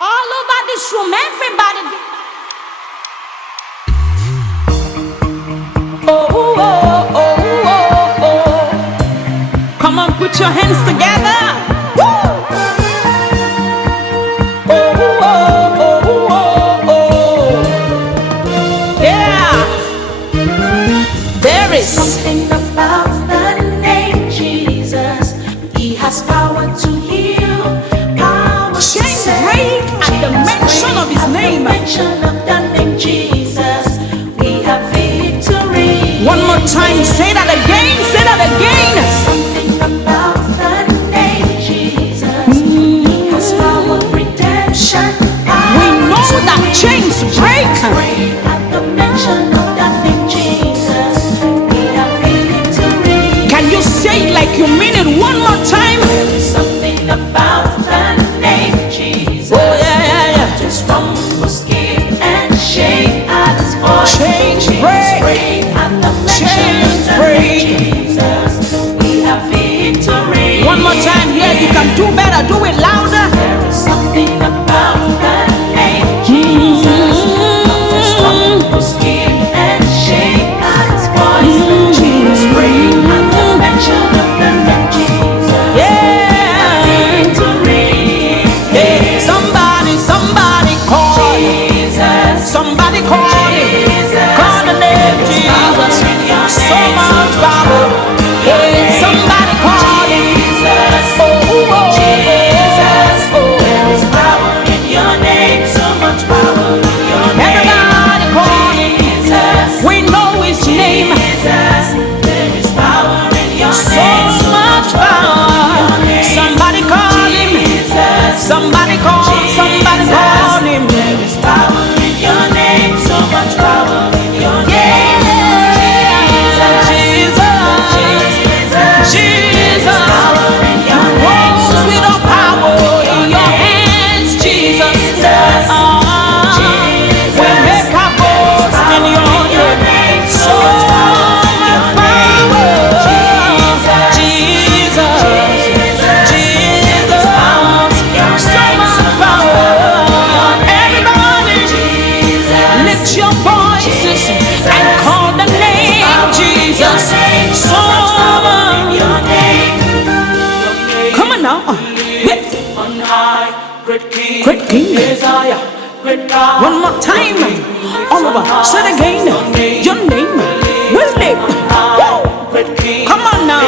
All over this room, everybody. Oh, oh, oh, oh, oh. Come on, put your hands together. Woo! Oh, oh, oh, oh, oh. Yeah. There is something about the name Jesus. He has power to heal, power to chains save. break at the mention of his name. Mention of the name Jesus, we have victory. One more time, say that again, say that again. Something about the name Jesus. He has power of redemption. We know that chains break. At the mention of the name Jesus, we have victory. Can you say it like you mean it one more time? Something about the name Jesus. Oh yeah, yeah, yeah. Just rumble, skip and shake at his voice. Chains break. At the mention of the name Jesus, we have victory. One more time here, you can do better, do it louder. There is something about the name Jesus. Just rumble, skip and shake at his voice. Chains break at the mention of the name Jesus. Yeah. Victory. Hey, somebody call. Jesus. Somebody call him. Call the name Jesus. So much power. Hey, somebody call him. Oh, oh, oh, Jesus. oh. There is power in your name. So much power in your name. Everybody call him. Jesus. We know his name. Jesus. There is power in your So name. much power. Somebody call him. Somebody call him. There is power in your name. So much power in your name. Jesus. Power in your name. Rose with all power in your hands, Jesus. We make our boast in your name. So much power. Jesus. So much power. Everybody, lift your voices and call the name Jesus. So come on now. Great King. One more time. All over. Say it again. Your name. Will name. Woo. Come on now.